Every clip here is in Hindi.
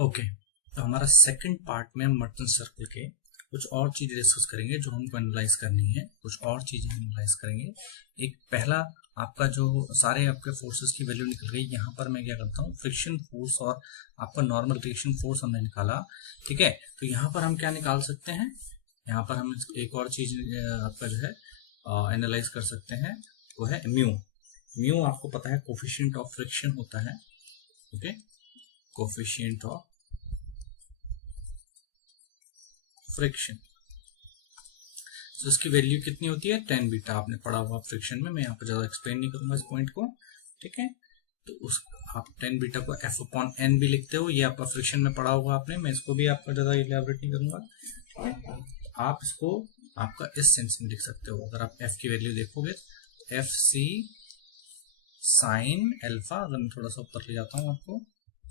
ओके, तो हमारा सेकंड पार्ट में हम मर्टन सर्कल के कुछ और चीज़ें डिस्कस करेंगे जो हमको एनालाइज करनी है। कुछ और चीज़ें एनालाइज करेंगे। एक पहला आपका जो सारे आपके फोर्सेस की वैल्यू निकल गई। यहाँ पर मैं क्या करता हूँ, फ्रिक्शन फोर्स और आपका नॉर्मल रिएक्शन फोर्स हमने निकाला। ठीक है, तो यहाँ पर हम क्या निकाल सकते हैं, यहाँ पर हम एक और चीज़ आपका जो है एनालाइज कर सकते हैं, वो है म्यू। म्यू आपको पता है कोफिशिएंट ऑफ फ्रिक्शन होता है। ओके, कोफिशिएंट ऑफ फ्रिक्शन, तो इसकी वैल्यू कितनी होती है, 10 बीटा। आपने पढ़ा हुआ फ्रिक्शन में, मैं यहाँ पर ज्यादा एक्सप्लेन नहीं करूंगा इस पॉइंट को। ठीक है, तो उस आप 10 बीटा को F अपॉन N भी लिखते हो, ये आपका फ्रिक्शन में पढ़ा होगा आपने, मैं इसको भी आपका ज्यादा इलैबोरेट नहीं करूंगा। तो आप इसको आपका इस सेंस में लिख सकते हो। अगर आप F की वैल्यू देखोगे तो एफ सी साइन एल्फा, अगर मैं थोड़ा सा ऊपर ले जाता हूँ, आपको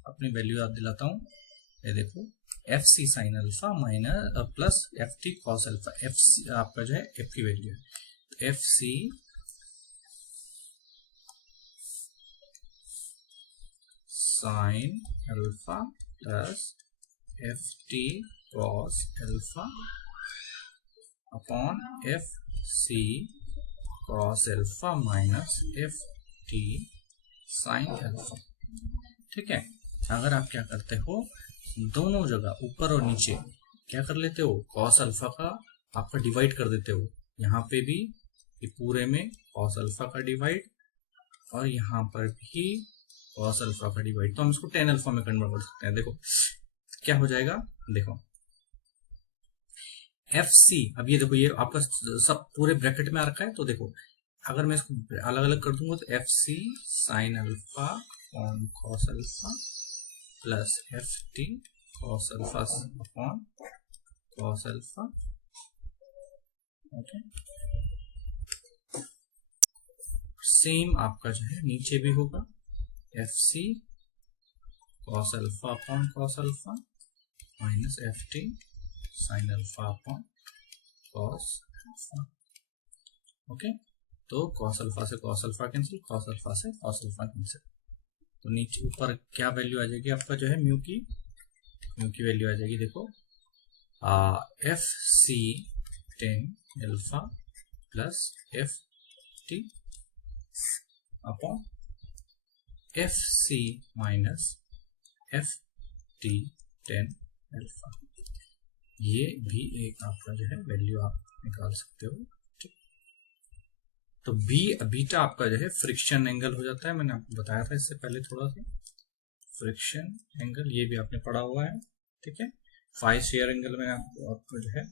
अपनी वैल्यू याद दिलाता हूँ, ये देखो f c sine alpha minus plus f t cos alpha. F c आपका जो है एफ की वैल्यू है, f c sine alpha plus f t cos alpha upon f c cos alpha minus f t sine alpha. ठीक है, अगर आप क्या करते हो, दोनों जगह ऊपर और नीचे क्या कर लेते हो, कॉस अल्फा का आपका डिवाइड कर देते हो। यहाँ पे भी ये पूरे में कॉस अल्फा का डिवाइड और यहाँ पर भी कॉस अल्फा का डिवाइड, तो हम इसको टेन अल्फा में कन्वर्ट कर सकते हैं। देखो क्या हो जाएगा, देखो एफ सी, अब ये देखो ये आपका सब पूरे ब्रैकेट में आ रखा है, तो देखो अगर मैं इसको अलग अलग कर दूंगा तो f c sine alpha on cos alpha plus f t cos alpha upon cos alpha. Okay, same आपका जो है नीचे भी होगा, f c cos alpha upon cos alpha minus f t sine alpha upon cos alpha. Okay, तो कॉस अल्फा से cos alpha cancel, cos alpha से कॉस अल्फा कैंसिल, तो नीचे ऊपर क्या वैल्यू आ जाएगी आपका जो है म्यू की वैल्यू आ जाएगी। देखो f c 10 alpha plus f t upon f c minus f t 10 alpha. ये भी एक आपका जो है वैल्यू आप निकाल सकते हो। ठीक, तो बीटा आपका जो है फ्रिक्शन एंगल हो जाता है, मैंने आपको बताया था इससे पहले थोड़ा सा, फ्रिक्शन एंगल ये भी आपने पढ़ा हुआ है। ठीक है, फाई शेयर एंगल में आपको जो है,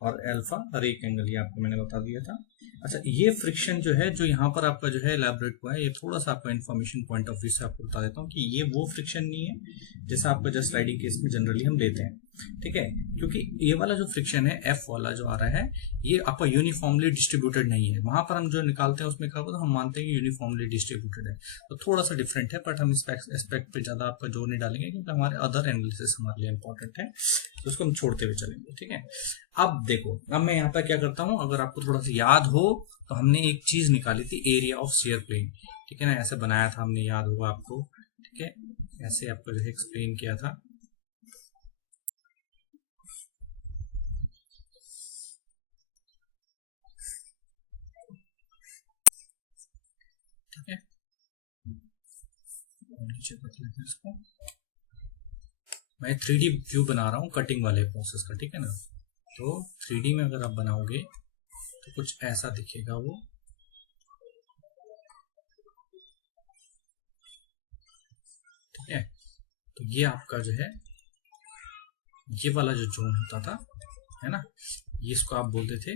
और अल्फा रेक एंगल ये आपको मैंने बता दिया था। अच्छा, ये फ्रिक्शन जो है जो यहाँ पर आपका जो है एलैबोरेट हुआ है, ये थोड़ा सा आपका इन्फॉर्मेशन पॉइंट ऑफ व्यू से आपको बता देता हूँ कि ये वो फ्रिक्शन नहीं है जैसा आपका जस्ट स्लाइडिंग केस में जनरली हम लेते हैं। ठीक है, क्योंकि ये वाला जो फ्रिक्शन है एफ वाला जो आ रहा है, ये आपका यूनिफॉर्मली डिस्ट्रीब्यूटेड नहीं है। वहां पर हम जो निकालते हैं उसमें क्या होता है, हम मानते हैं कि यूनिफॉर्मली डिस्ट्रीब्यूटेड है, तो थोड़ा सा डिफरेंट है, बट हम इस एस्पेक्ट पे ज्यादा आपका जोर नहीं डालेंगे क्योंकि हमारे अदर एनालिसिस हमारे लिए इंपॉर्टेंट है, तो उसको हम छोड़ते हुए चलेंगे। ठीक है, अब देखो, अब मैं यहाँ पर क्या करता हूँ, अगर आपको थोड़ा सा याद हो तो हमने एक चीज निकाली थी, एरिया ऑफ शेयर प्लेन। ठीक है ना, ऐसे बनाया था हमने, याद होगा आपको। ठीक है, ऐसे आपको जो है एक्सप्लेन किया था। ठीक है, नीचे रख लेते हैं इसको। मैं 3D व्यू बना रहा हूँ कटिंग वाले प्रोसेस का। ठीक है ना, तो 3D में अगर आप बनाओगे तो कुछ ऐसा दिखेगा वो। ठीक है, तो ये आपका जो है ये वाला जो जोन होता था, है ना, ये इसको आप बोलते थे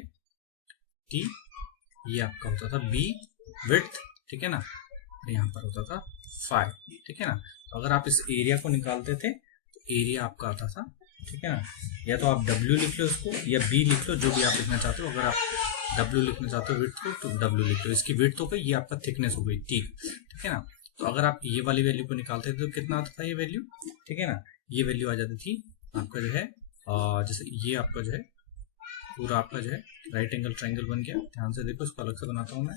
टी, ये आपका होता था बी विड्थ। ठीक है ना, यहाँ पर होता था 5। ठीक है ना, तो अगर आप इस एरिया को निकालते थे तो एरिया आपका आता था। ठीक है ना, या तो आप W लिख लो इसको या B लिख लो, जो भी आप लिखना चाहते हो। अगर आप W लिखना चाहते हो विड्थ को तो W लिख लो, इसकी विड्थ हो गई, ये आपका थिकनेस हो गई T। ठीक है ना, तो अगर आप ये वाली वैल्यू को निकालते थे तो कितना आता था ये वैल्यू। ठीक है ना, ये वैल्यू आ जाती थी आपका जो है, जैसे ये आपका जो है पूरा आपका जो है राइट एंगल ट्राइंगल बन गया। ध्यान से देखो, इसको अलग से बनाता हूँ मैं,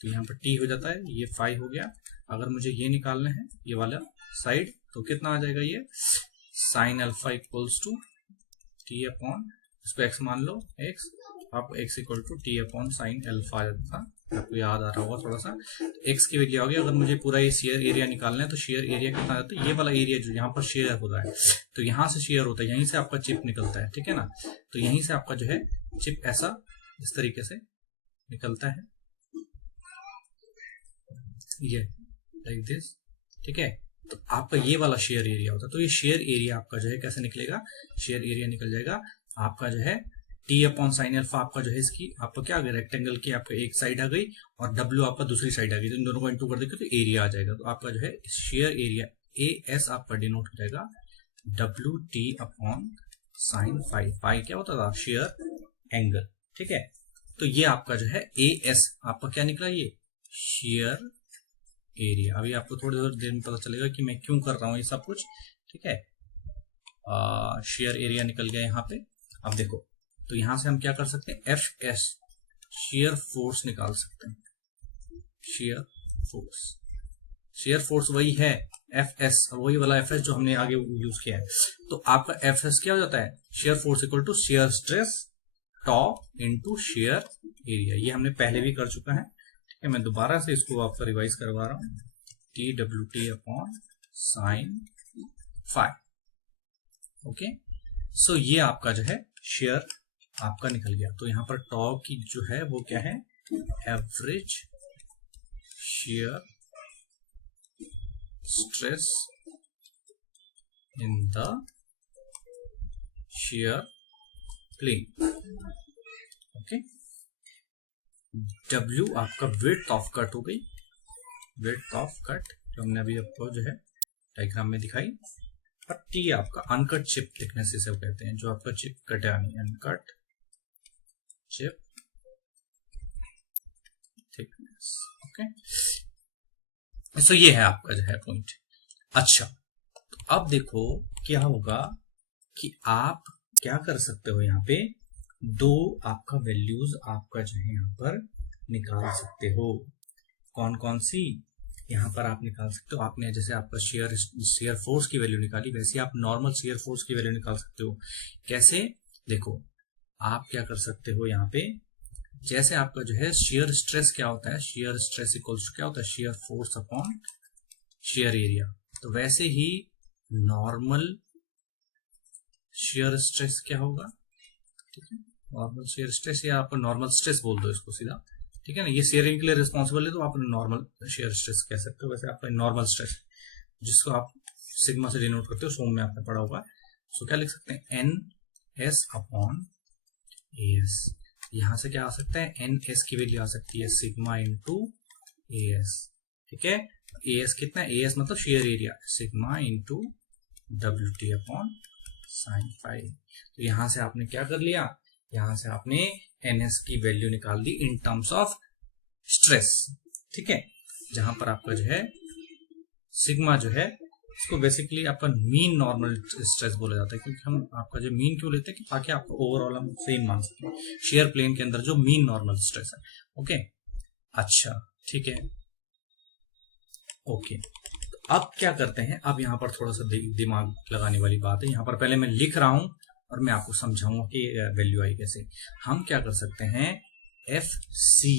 तो यहाँ पर T हो जाता है, ये 5 हो गया। अगर मुझे ये निकालना है ये वाला साइड, तो कितना आ जाएगा, ये sine alpha equals to t upon, इसको x मान लो x, आपको x equal to t upon sine alpha आ जाता था, आपको याद आ रहा होगा थोड़ा सा। x की वैल्यू आ गई। अगर मुझे पूरा ये शेयर एरिया निकालना है तो शेयर एरिया कितना आता है, ये वाला एरिया जो यहाँ पर शेयर होता है, तो यहाँ से शेयर होता है, यहीं से आपका चिप निकलता है, ठीक है ना। तो यहीं से आपका जो है चिप ऐसा इस तरीके से निकलता है, ये लाइक दिस, ठीक है। तो आपका ये वाला शेयर एरिया होता है। तो ये शेयर एरिया आपका जो है कैसे निकलेगा, शेयर एरिया निकल जाएगा आपका जो है टी अपॉन साइन अल्फा, आपका जो है इसकी आपका क्या आ गया, रेक्टेंगल की आपका एक साइड आ गई और डब्ल्यू आपका दूसरी साइड आ गई, तो इन दोनों को इंटू कर देंगे तो एरिया आ जाएगा। तो आपका जो है शेयर एरिया ए एस आपका डिनोट हो जाएगा डब्ल्यू t upon sine phi. Phi क्या होता था, शेयर एंगल, ठीक है। तो ये आपका जो है ए एस आपका क्या निकला, ये शेयर एरिया। अभी आपको थोड़ी देर में पता चलेगा कि मैं क्यों कर रहा हूँ ये सब कुछ, ठीक है। शेयर एरिया निकल गया यहाँ पे। अब देखो, तो यहां से हम क्या कर सकते हैं, एफ एस शेयर फोर्स निकाल सकते हैं। शेयर फोर्स, शेयर फोर्स वही है एफ एस, वही वाला एफ एस जो हमने आगे यूज किया है। तो आपका एफ एस क्या हो जाता है, shear force equal to shear stress tau into shear area. ये हमने पहले भी कर चुका है, ठीक है। मैं दोबारा से इसको आपका रिवाइज करवा रहा हूँ, टी डब्ल्यू t upon sine phi. Okay, so ये आपका जो है शेयर आपका निकल गया। तो यहां पर टॉ की जो है वो क्या है, average shear stress in the shear plane. Okay, W आपका विड्थ ऑफ कट हो गई, विड्थ ऑफ कट जो हमने अभी आपको जो है डायग्राम में दिखाई। और T आपका अनकट चिप थिकनेस इसे कहते हैं, जो आपका चिप कटा नहीं, uncut chip thickness. Okay, so ये है आपका जो है पॉइंट। अच्छा, तो अब देखो क्या होगा कि आप क्या कर सकते हो, यहाँ पे दो आपका वैल्यूज आपका जो है यहाँ पर निकाल सकते हो। कौन कौन सी यहाँ पर आप निकाल सकते हो, आपने जैसे आपका शेयर फोर्स की वैल्यू निकाली, वैसे आप नॉर्मल शेयर फोर्स की वैल्यू निकाल सकते हो। कैसे, देखो आप क्या कर सकते हो यहाँ पे, जैसे आपका जो है शेयर स्ट्रेस क्या होता है, शेयर स्ट्रेस इक्वल्स क्या होता है, shear force upon share area. तो वैसे ही नॉर्मल शेयर स्ट्रेस क्या होगा, ठीक है, नॉर्मल शेयर स्ट्रेस, या आप नॉर्मल स्ट्रेस बोल दो इसको सीधा, ठीक है ना। ये शेयरिंग के लिए रिस्पॉन्सिबल है तो आप नॉर्मल शेयर स्ट्रेस कह सकते हो। वैसे आपका नॉर्मल स्ट्रेस जिसको आप सिग्मा से डिनोट करते हो, सोम में आपने पढ़ा होगा, सो क्या लिख सकते हैं, n s upon a s. यहां से क्या आ सकता है, एन एस की वैल्यू आ सकती है सिग्मा इंटू ए एस, ठीक है। ए एस कितना, ए एस मतलब शेयर एरिया, सिग्मा इंटू डब्ल्यू टी अपॉन साइन फाई। तो यहां से आपने क्या कर लिया, यहां से आपने एनएस की वैल्यू निकाल दी इन टर्म्स ऑफ स्ट्रेस, ठीक है। जहां पर आपका जो है सिग्मा जो है इसको बेसिकली आपका मीन नॉर्मल स्ट्रेस बोला जाता है, क्योंकि हम आपका जो मीन क्यों लेते हैं कि ताकि आपको ओवरऑल हम सेम मान सकें, शेयर प्लेन के अंदर जो मीन नॉर्मल स्ट्रेस है। ओके, अच्छा ठीक है, ओके। अब क्या करते हैं, अब यहाँ पर थोड़ा सा दिमाग लगाने वाली बात है। यहाँ पर पहले मैं लिख रहा हूं और मैं आपको समझाऊंगा कि वैल्यू आई कैसे। हम क्या कर सकते हैं, एफ सी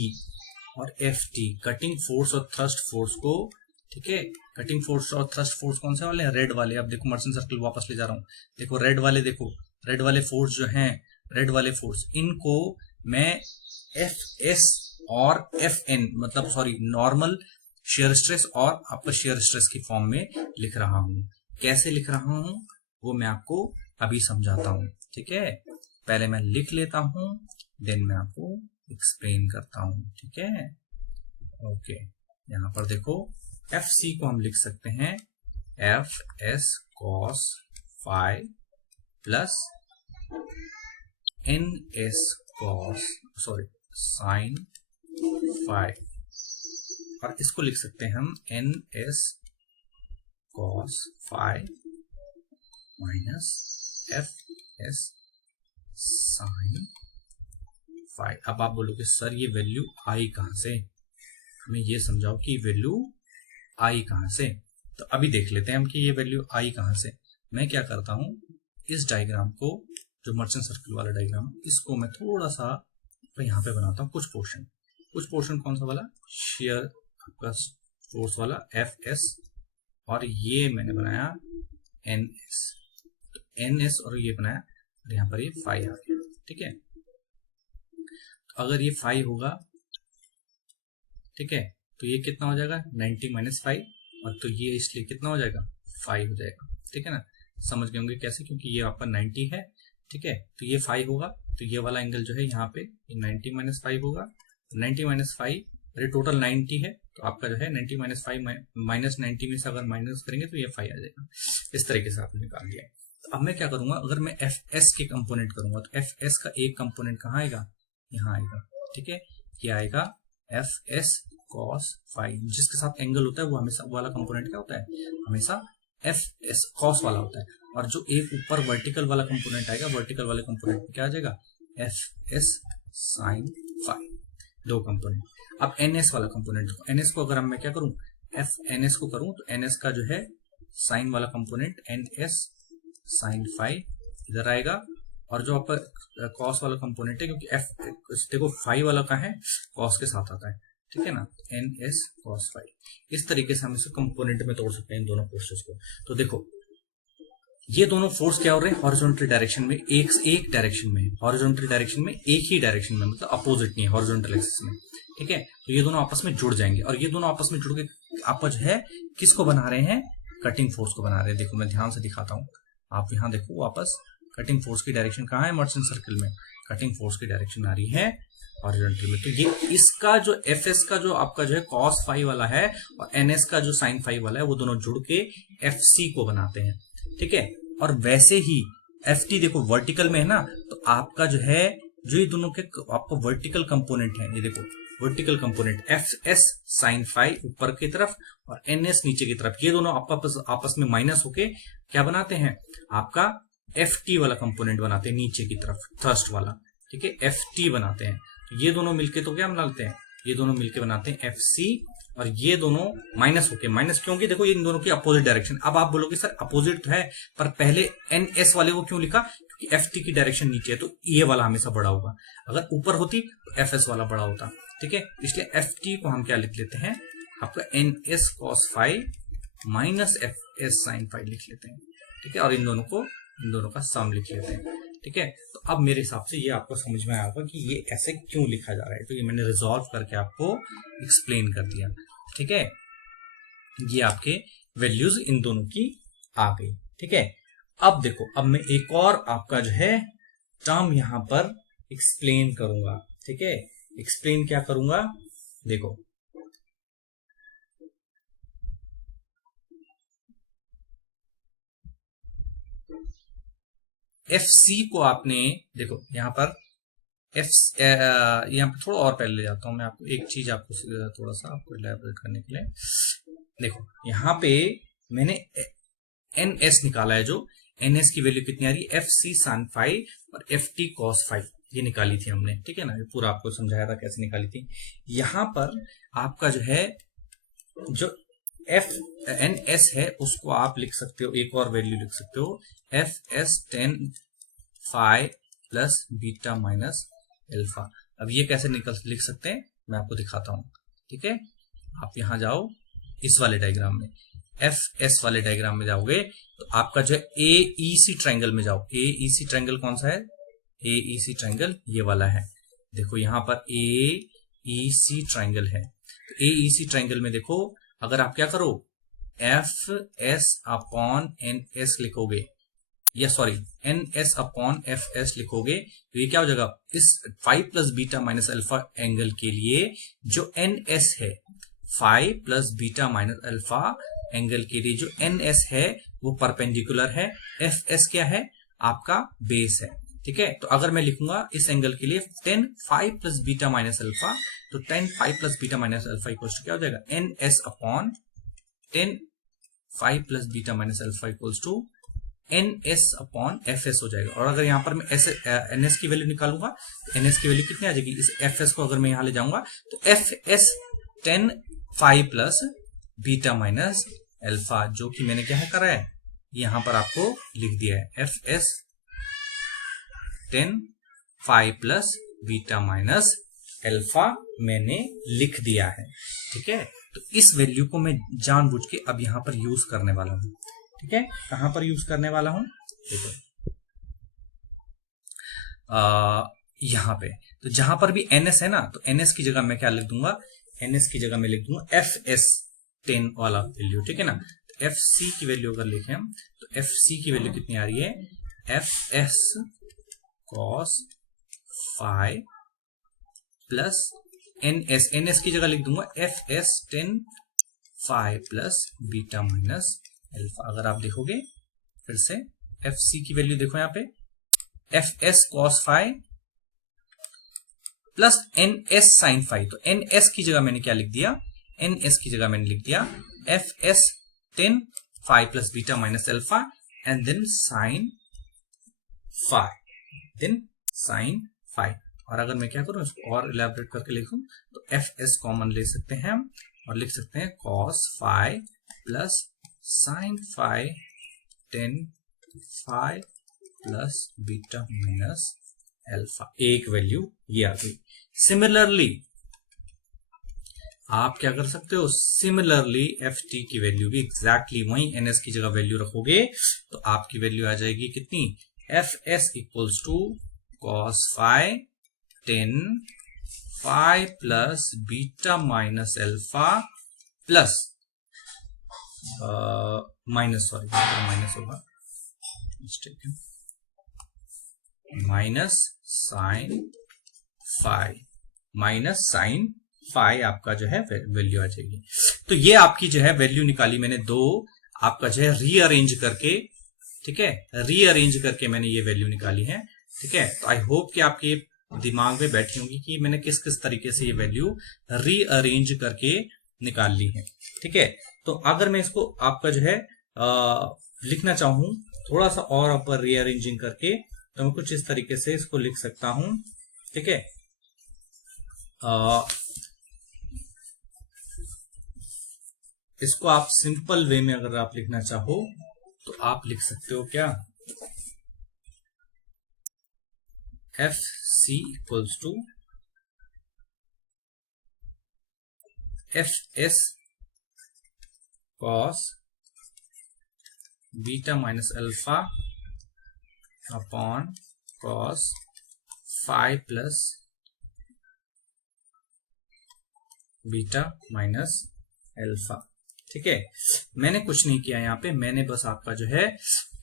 और एफ टी कटिंग फोर्स और थ्रस्ट फोर्स को, ठीक है, कटिंग फोर्स और थ्रस्ट फोर्स कौन से वाले हैं, रेड वाले। अब देखो मर्चेंट सर्कल वापस ले जा रहा हूं, देखो रेड वाले, देखो रेड वाले फोर्स जो हैं, रेड वाले फोर्स, इनको मैं एफ एस और एफ एन मतलब सॉरी नॉर्मल शेयर स्ट्रेस और आपका शेयर स्ट्रेस की फॉर्म में लिख रहा हूं। कैसे लिख रहा हूं वो मैं आपको अभी समझाता हूं, ठीक है। पहले मैं लिख लेता हूं, देन मैं आपको एक्सप्लेन करता हूं, ठीक है। ओके, यहां पर देखो एफ सी को हम लिख सकते हैं f S cos phi plus N s cos sorry sine phi, और इसको लिख सकते हैं हम n s cos phi minus f s sine phi. अब आप बोलोगे सर ये वैल्यू आई कहां से, हमें ये समझाओ कि वैल्यू आई कहां से। तो अभी देख लेते हैं हम कि ये वैल्यू आई कहां से। मैं क्या करता हूँ, इस डायग्राम को, जो मर्चेंट सर्किल वाला डायग्राम, इसको मैं थोड़ा सा यहाँ पे बनाता हूँ कुछ पोर्शन कौन सा वाला, शेयर आपका फोर्स वाला FS, और ये मैंने बनाया NS, तो NS और ये बनाया, और यहाँ पर ये फाई आ गया। ठीक है, तो अगर ये फाई होगा, ठीक है, तो ये कितना हो जाएगा 90 माइनस 5, और तो ये इसलिए कितना हो जाएगा 5 हो जाएगा। ठीक है ना, समझ गए होंगे कैसे, क्योंकि ये आपका 90 है। ठीक है, तो ये 5 होगा, तो ये वाला एंगल जो है यहाँ पे 90 माइनस 5 होगा, 90 माइनस 5, अरे टोटल 90 है, तो आपका जो है 90 माइनस 5 माइनस 90 में से अगर माइनस करेंगे तो ये 5 आ जाएगा। इस तरीके से आपने निकाल लिया। तो अब मैं क्या करूंगा, अगर मैं FS के कंपोनेंट करूंगा तो FS का एक कंपोनेंट कहाँ आएगा, यहाँ आएगा। ठीक है, ये आएगा FS cos फाई, जिसके साथ एंगल होता है वो हमेशा वाला कंपोनेंट क्या होता है, हमेशा FS cos वाला होता है, और जो एक ऊपर वर्टिकल वाला कंपोनेंट आएगा, वर्टिकल वाले कंपोनेंट में क्या आ जाएगा FS sin फाई, दो कंपोनेंट। अब NS वाला कंपोनेंट, NS को अगर मैं क्या करूं, NS को करूं, तो NS का जो है साइन वाला कंपोनेंट NS sin फाई इधर आएगा, और जो आपका कॉस वाला कंपोनेंट है, क्योंकि देखो फाई वाला का है कॉस के साथ आता है। ठीक है ना, NS cos फाई, इस तरीके से हम इसे कंपोनेंट में तोड़ सकते हैं इन दोनों फोर्सेस को। तो देखो ये दोनों फोर्स क्या हो रहे हैं, हॉरिजॉन्टल डायरेक्शन में, एक डायरेक्शन में, हॉरिजॉन्टल डायरेक्शन में एक ही डायरेक्शन में, मतलब अपोजिट नहीं है हॉरिजॉन्टल एक्सिस में। ठीक है, तो ये दोनों आपस में जुड़ जाएंगे, और ये दोनों आपस में जुड़ के आप जो है किसको बना रहे हैं, कटिंग फोर्स को बना रहे हैं। देखो मैं ध्यान से दिखाता हूँ, आप यहाँ देखो वापस, कटिंग फोर्स की डायरेक्शन कहाँ है, मर्चेंट सर्किल में, कटिंग फोर्स की डायरेक्शन आ रही है हॉरिजॉन्टल में। तो ये इसका जो FS का जो आपका जो है cos फाई वाला है, और NS का जो sin फाई वाला है, वो दोनों जुड़ के FC को बनाते हैं। ठीक है, और वैसे ही FT देखो वर्टिकल में है ना, तो आपका जो है, जो ये दोनों के आपको वर्टिकल कंपोनेंट है, ये देखो vertical component FS sin phi ऊपर की तरफ और NS नीचे की तरफ, ये दोनों आपस में माइनस होके क्या बनाते हैं, आपका FT वाला कंपोनेंट बनाते हैं नीचे की तरफ, थ्रस्ट वाला। ठीक है, FT बनाते हैं। ये दोनों मिलके तो क्या बनाते हैं, ये दोनों मिलके बनाते हैं FC, और ये दोनों माइनस होके, माइनस क्योंकि देखो ये इन दोनों की अपोजिट डायरेक्शन। अब आप बोलोगे सर अपोजिट तो है, पर पहले NS वाले को क्यों लिखा, क्योंकि FT की डायरेक्शन नीचे है, तो ये वाला हमेशा बड़ा होगा, अगर ऊपर होती तो FS वाला बड़ा होता। ठीक है, इसलिए FT को हम क्या लिख लेते हैं, आपका NS cos phi minus FS sin phi लिख लेते हैं। ठीक है, और इन दोनों का सम लिख लेते हैं। ठीक है, तो अब मेरे हिसाब से ये आपको समझ में आया होगा कि ये ऐसे क्यों लिखा जा रहा है, तो ये मैंने रिजॉल्व करके आपको एक्सप्लेन कर दिया। ठीक है, ये आपके वैल्यूज इन दोनों की आ गई। ठीक है, अब देखो, अब मैं एक और आपका जो है टर्म यहां पर एक्सप्लेन करूंगा। ठीक है, एक्सप्लेन क्या करूंगा, देखो FC को आपने, देखो यहाँ पर यहाँ पर थोड़ा और पहले ले जाता हूं मैं आपको, एक चीज आपको थोड़ा सा आपको इलैबोरेट करने के लिए। देखो यहाँ पे मैंने NS निकाला है, जो NS की वैल्यू कितनी आ रही है, FC sin फाई और FT cos फाई, ये निकाली थी हमने। ठीक है ना, ये पूरा आपको समझाया था कैसे निकाली थी। यहाँ पर आपका जो है, जो NS है उसको आप लिख सकते हो, एक और वैल्यू लिख सकते हो, FS tan phi plus beta minus alpha. अब ये कैसे लिख सकते हैं, मैं आपको दिखाता हूं। ठीक है, आप यहां जाओ, इस वाले डायग्राम में, FS वाले डायग्राम में जाओगे, तो आपका जो AEC ट्रायंगल में जाओ। AEC ट्रायंगल कौन सा है, AEC ट्रायंगल ये वाला है। देखो यहाँ पर AEC ट्रायंगल है, तो AEC ट्रायंगल में देखो, अगर आप क्या करो, FS अपॉन NS लिखोगे, या सॉरी NS अपॉन FS लिखोगे, तो ये क्या हो जाएगा, इस phi plus beta minus alpha angle के लिए जो NS है, phi plus beta minus alpha angle के लिए जो NS है वो परपेंडिकुलर है, FS क्या है, आपका बेस है। ठीक है, तो अगर मैं लिखूंगा इस एंगल के लिए tan phi plus beta minus alpha, तो tan phi plus beta minus alpha equals to क्या हो जाएगा, NS upon tan phi plus beta minus alpha equals to NS upon FS हो जाएगा। और अगर यहाँ पर मैं NS की वैल्यू निकालूंगा, तो NS की वैल्यू कितनी आ जाएगी, इस FS को अगर मैं यहाँ ले जाऊंगा, तो FS tan phi plus beta minus alpha, जो कि मैंने क्या है करा है, यहां पर आपको लिख दिया है F S 10 phi plus beta minus alpha मैंने लिख दिया है। ठीक है, तो इस वैल्यू को मैं जानबूझ के अब यहां पर यूज करने वाला हूं। ठीक है, कहां पर यूज करने वाला हूं, देखो यहां पे। तो जहां पर भी एनएस है ना, तो एनएस की जगह मैं क्या लिख दूंगा, एनएस की जगह मैं लिख दूंगा एफ एस 10 वाला वैल्यू। ठीक है ना, तो एफ सी की वैल्यू अगर लिखें हम, तो एफ सी की वैल्यू कितनी आ रही है, F S cos phi plus NS, NS की जगह लिख दूंगा F S 10 phi plus beta minus alpha. अगर आप देखोगे फिर से एफ सी की वैल्यू देखो यहां पे, F S cos phi plus N S sine phi. तो एन एस की जगह मैंने क्या लिख दिया, एन एस की जगह मैंने लिख दिया F S 10 phi plus beta minus alpha and then sine phi, then sine phi. और अगर मैं क्या करूं, इसको और इलेबोरेट करके लिखूं, तो एफ एस कॉमन ले सकते हैं हम और लिख सकते हैं cos phi plus sine phi 10 phi plus beta minus alpha. एक वैल्यू ये आ गई। सिमिलरली आप क्या कर सकते हो, सिमिलरली एफ टी की वैल्यू भी एग्जैक्टली वही एनएस की जगह वैल्यू रखोगे तो आपकी वैल्यू आ जाएगी कितनी, F S equals to cos phi 10 phi plus beta minus alpha plus minus, sorry minus होगा, मिस्टेक है, minus sine phi, minus sine phi आपका जो है वैल्यू आ जाएगी। तो ये आपकी जो है वैल्यू निकाली मैंने दो, आपका जो है रीअरेंज करके, ठीक है, रीअरेंज करके मैंने ये वैल्यू निकाली है। ठीक है, तो आई होप कि आपके दिमाग में बैठी होंगी कि मैंने किस किस तरीके से ये वैल्यू रीअरेंज करके निकाल ली है। ठीक है, तो अगर मैं इसको आपका जो है लिखना चाहूं थोड़ा सा और ऊपर रीअरेंजिंग करके, तो मैं कुछ इस तरीके से इसको लिख सकता हूं। ठीक है, इसको आप सिंपल वे में अगर आप लिखना चाहो तो आप लिख सकते हो क्या, F C equals to F S cos beta minus alpha upon cos phi plus beta minus alpha. ठीक है, मैंने कुछ नहीं किया यहाँ पे, मैंने बस आपका जो है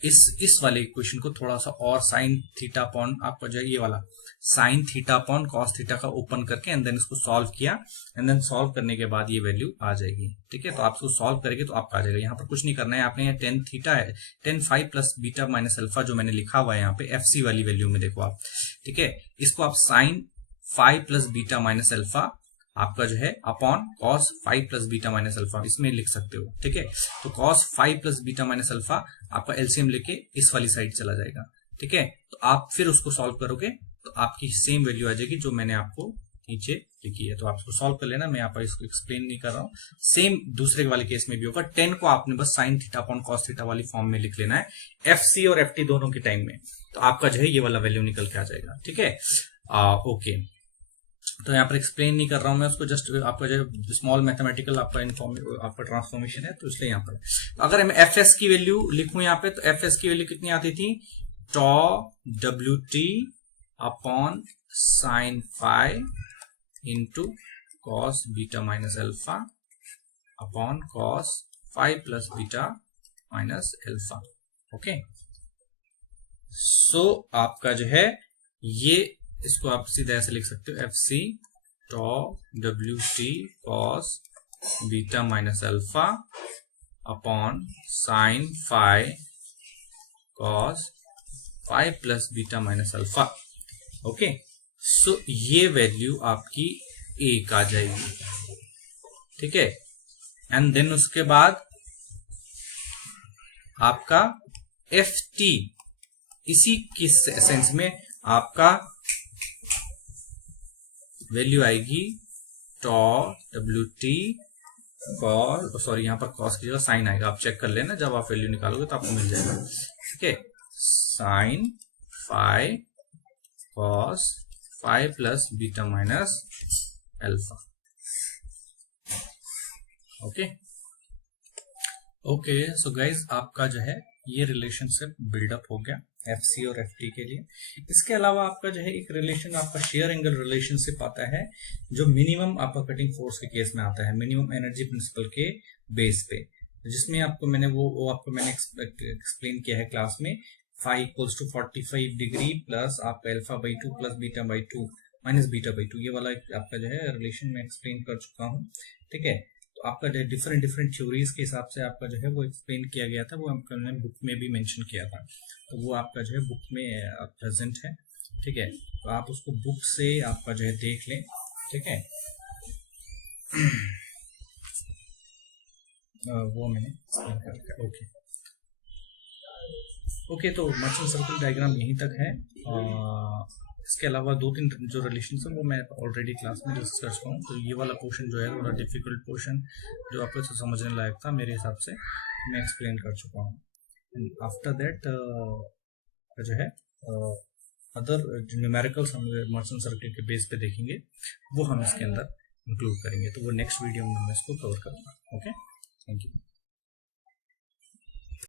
इस वाले इक्वेशन को थोड़ा सा और साइन थीटा अपॉन आपका जो है ये वाला sine theta upon cos theta का ओपन करके एंड देन इसको सॉल्व किया एंड देन सॉल्व करने के बाद ये वैल्यू आ जाएगी। ठीक है, तो आप इसको सॉल्व करेंगे तो आपका आ जाएगा। यहाँ पर कुछ नहीं करना है, आपने यहाँ 10 थीटा है 10 phi plus beta minus alpha जो मैंने लिखा हुआ है यहाँ पे एफ सी वाली वैल्यू में देखो आप। ठीक है, इसको आप sine phi plus beta minus alpha आपका जो है upon cos phi plus beta minus alpha इसमें लिख सकते हो। ठीक है, तो cos phi plus beta minus alpha आपका एलसीएम लेके इस वाली साइड चला जाएगा। ठीक है, तो आप फिर उसको सॉल्व करोगे तो आपकी सेम वैल्यू आ जाएगी जो मैंने आपको नीचे लिखी है। तो आप इसको सॉल्व कर लेना, मैं यहाँ पर इसको एक्सप्लेन नहीं कर रहा हूँ। सेम दूसरे वाले केस में भी होगा, 10 को आपने बस sine theta upon cos theta वाली फॉर्म में लिख लेना है एफ सी और एफ टी दोनों के टाइम में, तो आपका जो है ये वाला वैल्यू निकल के आ जाएगा। ठीक है, ओके, तो यहाँ पर एक्सप्लेन नहीं कर रहा हूं मैं उसको, जस्ट आपका जो स्मॉल मैथमेटिकल आपका ट्रांसफॉर्मेशन है तो इसलिए यहाँ पर। तो अगर मैं एफ एस की वैल्यू लिखूं यहाँ पे, तो एफ एस की वैल्यू कितनी आती थी, टॉ डब्ल्यू t upon sine phi into cos beta minus alpha upon cos phi plus beta minus alpha. Okay, so आपका जो है ये, इसको आप सीधा ऐसे लिख सकते हो, एफ सी टॉ डब्ल्यू t cos beta minus alpha upon sine phi cos phi plus beta minus alpha. Okay, so ये वैल्यू आपकी एक आ जाएगी। ठीक है, एंड देन उसके बाद आपका एफ टी, इसी किस सेंस में आपका वैल्यू आएगी टॉ डब्ल्यू टी कॉस, सॉरी यहाँ पर कॉस की जगह साइन आएगा, आप चेक कर लेना जब आप वैल्यू निकालोगे तो आपको मिल जाएगा। ठीक है, sine phi cos phi plus beta minus alpha. Okay okay, so guys आपका जो है ये रिलेशनशिप बिल्डअप हो गया एफ सी और एफ टी के लिए। इसके अलावा आपका जो है एक रिलेशन आपका शेयर एंगल रिलेशनशिप आता है, जो मिनिमम आपका कटिंग फोर्स के केस में आता है, मिनिमम एनर्जी प्रिंसिपल के बेस पे, जिसमें आपको मैंने वो आपको मैंने एक्सप्लेन किया है क्लास में। Phi equals to 45 degree plus आपका alpha by 2 plus beta by 2 minus beta by 2, ये वाला आपका जो है रिलेशन में एक्सप्लेन कर चुका हूँ। ठीक है, तो आपका जो डिफरेंट डिफरेंट थ्योरीज के हिसाब से आपका जो है वो एक्सप्लेन किया गया था, वो आपका मैंने बुक में भी मेंशन किया था, तो वो आपका जो है बुक में प्रेजेंट है। ठीक है, तो आप उसको बुक से आपका जो है देख लें। ठीक है, वो मैंने एक्सप्लेन कर दिया। ओके ओके, तो मर्चेंट सर्कल डायग्राम यहीं तक है। इसके अलावा 2-3 जो रिलेशन है वो मैं ऑलरेडी क्लास में डिस्कस कर चुका हूँ, तो ये वाला पोर्शन जो है थोड़ा डिफिकल्ट पोर्शन जो आपको समझने लायक था मेरे हिसाब से, मैं एक्सप्लेन कर चुका हूँ। आफ्टर दैट जो है अदर न्यूमेरिकल्स हम मर्चेंट सर्कल के बेस पे देखेंगे, वो हम इसके अंदर इंक्लूड करेंगे, तो वो नेक्स्ट वीडियो में मैं इसको कवर करूँगा। Okay, thank you.